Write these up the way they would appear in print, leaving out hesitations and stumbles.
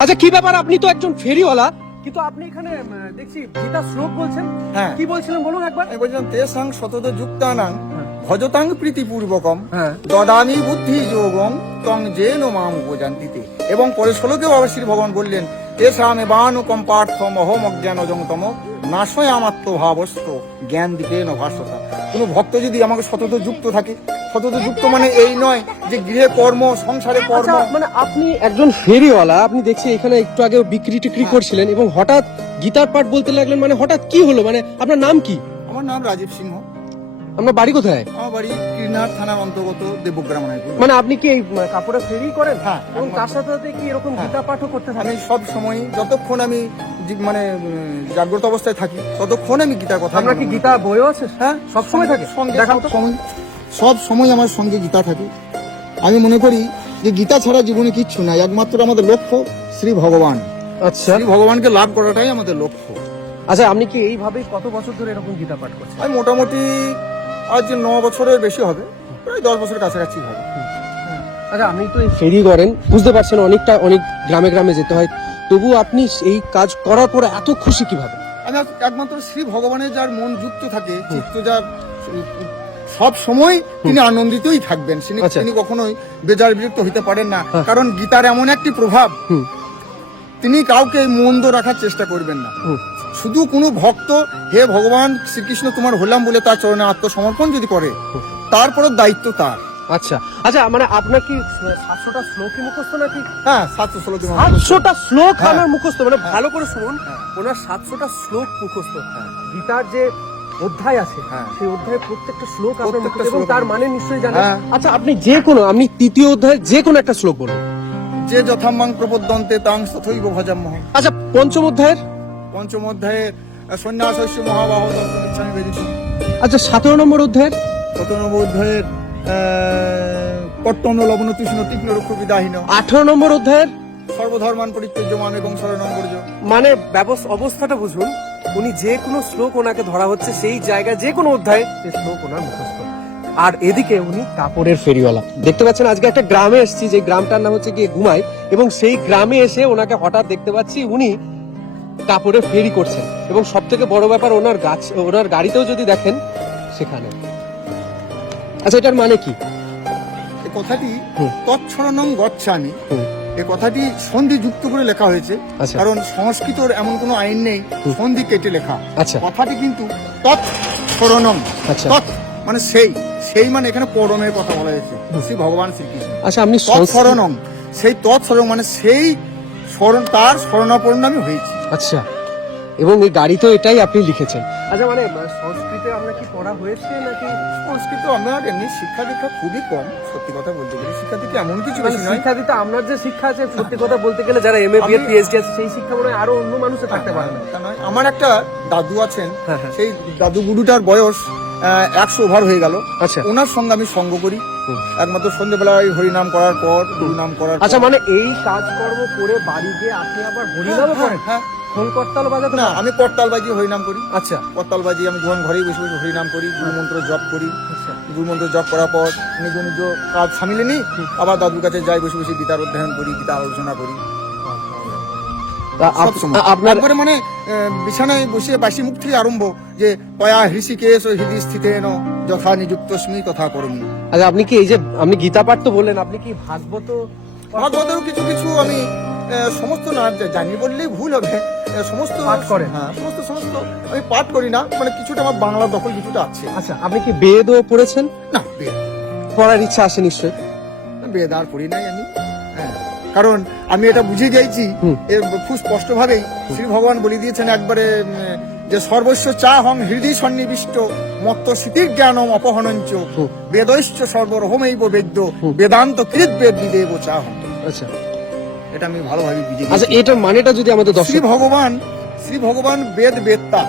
আচ্ছা কি ব্যাপার, আপনি তো একজন ফেরিওয়ালা, কিন্তু আপনি এখানে দেখছি গীতা শ্লোক বলছেন। হ্যাঁ। কি বলছিলেন বলুন একবার। আমি বলছিলাম তেসাং শতদ যুক্তানাং ভজতাং প্রীতিপূর্বকম হ্যাঁ। দদামি বুদ্ধি যোগং তং জেন মাম উপজান্তিতে। এবং পরে শ্লোকেও আবার শ্রী ভগবান বললেন তেসামে বানুকম পার্থম অহম অজ্ঞানজংতম নাশয় আমাত্ম ভাবস্ত জ্ঞান দিকে নভাসতা। কোনো ভক্ত যদি আমাকে সতত যুক্ত থাকে, সতত যুক্ত মানে এই নয় যে গৃহে কর্ম সংসারে কর্ম। আচ্ছা মানে আপনি একজন ফেরিওয়ালা, আপনি দেখছি এখানে একটু আগে বিক্রি টিক্রি করছিলেন এবং হঠাৎ গীতার পাঠ বলতে লাগলেন, মানে হঠাৎ কি হলো, মানে আপনার নাম কি? আমার নাম রাজীব সিংহ। আপনার বাড়ি কোথায়? আমার বাড়ি কিরনার থানার অন্তর্গত দেবগ্রাম রায়পুর। মানে আপনি কি এই কাপড়ে ফেরি করেন? হ্যাঁ। এবং তার সাথে সাথে কি এরকম হ্যাঁ। গীতা পাঠও করতে থাকেন? আমি সব সময় যতক্ষণ আমি মানে জাগ্রত অবস্থায় থাকি ততক্ষণ আমি গীতার কথা আপনার কি গীতা বইও আছে? হ্যাঁ সব সময় থাকে? সঙ্গে দেখান তো। সব সময় আমার সঙ্গে গীতা থাকে। আমি মনে করি যে গীতা ছাড়া জীবনে কিচ্ছু নাই, একমাত্র আমাদের লক্ষ্য শ্রী ভগবান। আচ্ছা শ্রী ভগবানকে লাভ করাটাই আমাদের লক্ষ্য। আচ্ছা, আপনি কি এইভাবেই কত বছর ধরে এরকম গীতা পাঠ করছেন? আমি মোটামুটি আজ 9 বছরের বেশি হবে, প্রায় 10 বছরের কাছাকাছি হবে। আচ্ছা, আপনি তো এই ফেরি করেন, বুঝতে পারছেন অনেক গ্রামে গ্রামে যেতে হয়, তবু আপনি এই কাজ করার পরে এত খুশি কিভাবে? আমি একমাত্র শ্রী ভগবানের যার মন যুক্ত থাকে, চিত্ত যার সব সময় তিনি আনন্দিতই থাকবেন, আচ্ছা। তিনি কখনোই বেজার বিরক্ত হইতে পারেন না। হ্যাঁ। কারণ গীতার এমন একটি প্রভাব, হুম। তিনি কাউকে মন্দ রাখার চেষ্টা করবেন না। শুধু কোনো ভক্ত হে ভগবান শ্রীকৃষ্ণ তোমার হলাম বলে তার চরণে আত্মসমর্পণ যদি করে, তারপরও দায়িত্ব তার। আচ্ছা আচ্ছা, মানে আপনার কি 700টা শ্লোকই মুখস্থ নাকি? হ্যাঁ, 716 700টা শ্লোক হ্যাঁ। আমার মুখস্থ, মানে হ্যাঁ। ভালো করে শুনুন, হ্যাঁ। ওনার 700টা শ্লোক মুখস্থ। হ্যাঁ। গীতার যে অধ্যায় আছে, হ্যাঁ। সেই অধ্যায়ের প্রত্যেকটা শ্লোক আপনার প্রত্যেকটা মুখস্থ এবং শ্লোক তার মুখস্থ। মানে নিশ্চয়ই জানেন। হ্যাঁ। আচ্ছা, আপনি আপনি তৃতীয় অধ্যায়ের যে কোনো একটা শ্লোক বলুন। যে যথাম্মাং প্রপদ্যন্তে তাং তথৈব ভজাম্যহ। আচ্ছা, পঞ্চম অধ্যায়ের? পঞ্চম অধ্যায়ে সন্ন্যাসস্য মহাবাহ দর্শন ইচ্ছামি বেদিতুম। আচ্ছা, 17 নম্বর অধ্যায়ের? 17 নম্বর অধ্যায়ের কর্তন লবণ তৃষ্ণ তীক্ষ্ণ রক্ষ বিদাহীন। 18 নম্বর অধ্যায়ের? সর্বধর্মান পরিত্যজ্য মাম এবং শরণং ব্রজ। মানে অবস্থাটা বুঝুন, উনি যে কোনো শ্লোক ওনাকে ধরা হচ্ছে সেই জায়গায় যে কোনো অধ্যায় সেই শ্লোক ওনার মুখস্থ। আর এদিকে উনি কাপড়ের ফেরিওয়ালা। দেখতে পাচ্ছেন আজকে একটা গ্রামে এসেছি, যে গ্রামটার নাম হচ্ছে গিয়ে ঘুমাই, এবং সেই গ্রামে এসে ওনাকে হঠাৎ দেখতে পাচ্ছি উনি কাপড়ের ফেরি করছেন। এবং সব থেকে বড় ব্যাপার, ওনার গাড়িতেও যদি দেখেন সেখানে। আচ্ছা, এটার মানে কি? এই কথাটি হুম। তৎসরণং গচ্ছামি, হুম। এই কথাটি সন্ধি যুক্ত করে লেখা হয়েছে। আচ্ছা। কারণ সংস্কৃতর এমন কোনো আইন নেই সন্ধি কেটে লেখা। আচ্ছা। কথাটি কিন্তু তৎসরণং, আচ্ছা। তৎ মানে সেই মানে এখানে পরমের কথা বলা হয়েছে, শ্রী ভগবান শ্রীকৃষ্ণ। আচ্ছা, আপনি তৎসরণং, সেই তৎসরণ মানে সেই শরণ, তার শরণাপন্ন আমি হয়েছি। আচ্ছা, এবং এই গাড়িতেও এটাই আপনি লিখেছেন। আচ্ছা, মানে সংস্কৃতে আমরা কি পড়া হয়েছে নাকি? সংস্কৃত আমার এমনি শিক্ষা দীক্ষা খুবই কম, সত্যি কথা বলতে গেলে শিক্ষা দীক্ষা এমন কিছু মানে বেশি নয়। শিক্ষা দিতে আপনার যে শিক্ষা আছে, সত্যি কথা বলতে গেলে যারা এমএ বিএড পিএইচডি আছে, সেই শিক্ষা মনে হয় আরো অন্য মানুষের থাকতে পারে না। তা নয়, আমার একটা দাদু আছেন, হ্যাঁ, হ্যাঁ। সেই দাদু গুরুটার বয়স 100 ওভার হয়ে গেল। আচ্ছা। ওনার সঙ্গে আমি সঙ্গ করি একমাত্র সন্ধ্যেবেলায় হরিনাম করার পর, গুরুনাম করার পর। আচ্ছা, মানে এই কাজকর্ম করে বাড়ি গিয়ে আপনি আবার হরিনামও করেন? হ্যাঁ। খোল করতাল বাজাতে না, পারেন? আমি করতাল বাজিয়ে হরিনাম করি। আচ্ছা করতাল বাজিয়ে আমি যখন ঘরেই বসে বসে হরিনাম করি, গুরুমন্ত্র জপ করি। আচ্ছা। গুরুমন্ত্র জপ করার পর নিজ নিজ কাজ সামিলে নিই, আবার দাদুর কাছে যাই, বসে বসে গীতার অধ্যয়ন করি, গীতা আলোচনা করি। তা সব সময়। আপনার একবারে মানে বিছানায় বসে বাসি মুখ থেকে আরম্ভ যে পয়া হৃষিকেশ হৃদি স্থিতেন যথা নিযুক্তস্মি তথা করমি। আচ্ছা, আপনি কি এই যে আপনি গীতা পাঠ তো বললেন, আপনি কি ভাগবত? ভাগবতেরও কিছু কিছু আমি সমস্ত না জানি বললেই ভুল হবে, সমস্ত পাঠ করেন? হ্যাঁ, সমস্ত আমি পাঠ করি না, মানে কিছুটা আমার বাংলা দখল কিছুটা আছে। আচ্ছা, আপনি কি বেদও পড়েছেন? না, বেদ পড়ার ইচ্ছা আছে নিশ্চয়ই? বেদ আর পড়ি নাই আমি। হ্যাঁ, কারণ আমি এটা বুঝে যাইছি, এর খুব স্পষ্ট ভাবেই শ্রী ভগবান বলে দিয়েছেন একবারে যে সর্বস্ব চা হং হৃদয় সন্নিবিষ্ট মত্ত স্মৃতির জ্ঞানম অপহনঞ্চ বেদৈশ্চ সর্বরহমৈব বেদ্য বেদান্ত কৃত বেদ বিদেব চা হং। আচ্ছা এটা আমি ভালোভাবে বুঝে আচ্ছা, গেছি। এটার মানেটা যদি আমাদের শ্রী দর্শক। ভগবান বেদতা,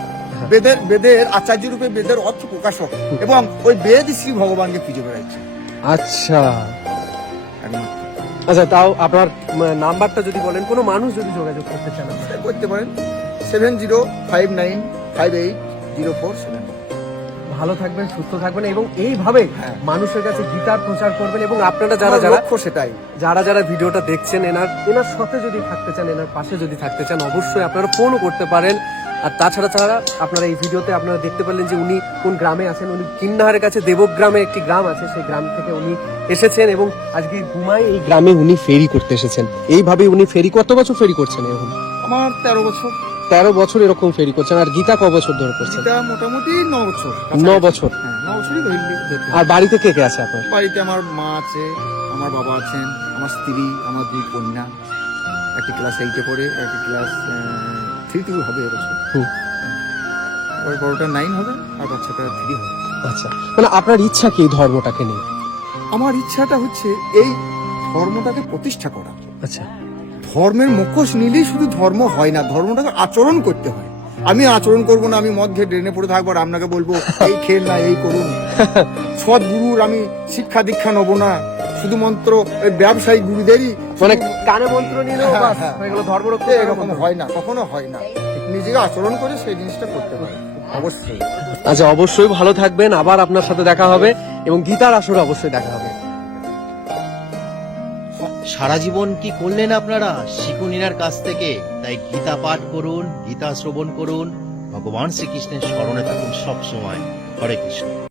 বেদের আচার্য রূপে বেদের অর্থ প্রকাশক, এবং ওই বেদ শ্রী ভগবানকে খুঁজে বেড়াচ্ছে। আচ্ছা একমাত্র। আচ্ছা, তাও আপনার নাম্বারটা যদি বলেন, কোনো মানুষ যদি যোগাযোগ করতে চান আপনার? করতে পারেন 7059580471। ভালো থাকবেন, সুস্থ থাকবেন এবং এইভাবে হ্যাঁ। মানুষের কাছে গীতার প্রচার করবেন। এবং আপনারা যারা আমার যারা লক্ষ্য সেটাই। যারা ভিডিওটা দেখছেন, এনার সাথে যদি থাকতে চান, এনার পাশে যদি থাকতে চান, অবশ্যই আপনারা ফোনও করতে পারেন। আর তাছাড়া আপনারা এই ভিডিওতে আপনারা দেখতে পেলেন যে উনি কোন গ্রামে আছেন। উনি কিন্নাহারের কাছে দেবগ্রামে একটি গ্রাম আছে, সেই গ্রাম থেকে উনি এসেছেন এবং আজকে ঘুমায় এই গ্রামে উনি ফেরি করতে এসেছেন। এইভাবে উনি ফেরি কত বছর ফেরি করছেন? এখন আমার 13 বছর। 13 বছর এরকম ফেরি করছেন। আর গীতা ক বছর ধরে করছেন? এটা মোটামুটি 9 বছর। 9 বছর। হ্যাঁ, 9 বছরই ধরলি। আর বাড়িতে কে কে আছে আপনার? বাড়িতে আমার মা আছে, আমার বাবা আছেন, আমার স্ত্রী, আমার 2 কন্যা। একটি ক্লাস 8-এ পড়ে, একটি ক্লাস 3 হবে এবছর। হুম। আর বড়টা 9 হবে, আর বাচ্চাটা 3 হবে। আচ্ছা, মানে আপনার ইচ্ছা কি এই ধর্মটাকে নিয়ে? আমার ইচ্ছাটা হচ্ছে এই ধর্মটাকে প্রতিষ্ঠা করা। আচ্ছা, ধর্মের মুখোশ নিলেই শুধু ধর্ম হয় না, ধর্মটাকে আচরণ করতে হয়। আমি আচরণ করব না, আমি মদ খেয়ে ড্রেনে পড়ে থাকবো আর আপনাকে বলবো এই খেল না, এই করুন। সদ্গুরুর আমি শিক্ষা দীক্ষা নেবো না, শুধুমাত্র ওই ব্যবসায়ী গুরুদেরই মানে কানে মন্ত্র নিলেও হ্যাঁ, বাস হ্যাঁ। হয়ে গেল ধর্ম রক্ষা। এরকম হয় না, কখনো হয় না। নিজেকে আচরণ করে সেই জিনিসটা করতে পারে অবশ্যই। আচ্ছা, অবশ্যই ভালো থাকবেন, আবার আপনার সাথে দেখা হবে এবং গীতার আসরে অবশ্যই দেখা হবে। সারা জীবন কি করলেন আপনারা শিখুন এনার কাছ থেকে। তাই গীতা পাঠ করুন, গীতা শ্রবণ করুন, ভগবান শ্রীকৃষ্ণের স্মরণে থাকুন সব সময়। হরে কৃষ্ণ।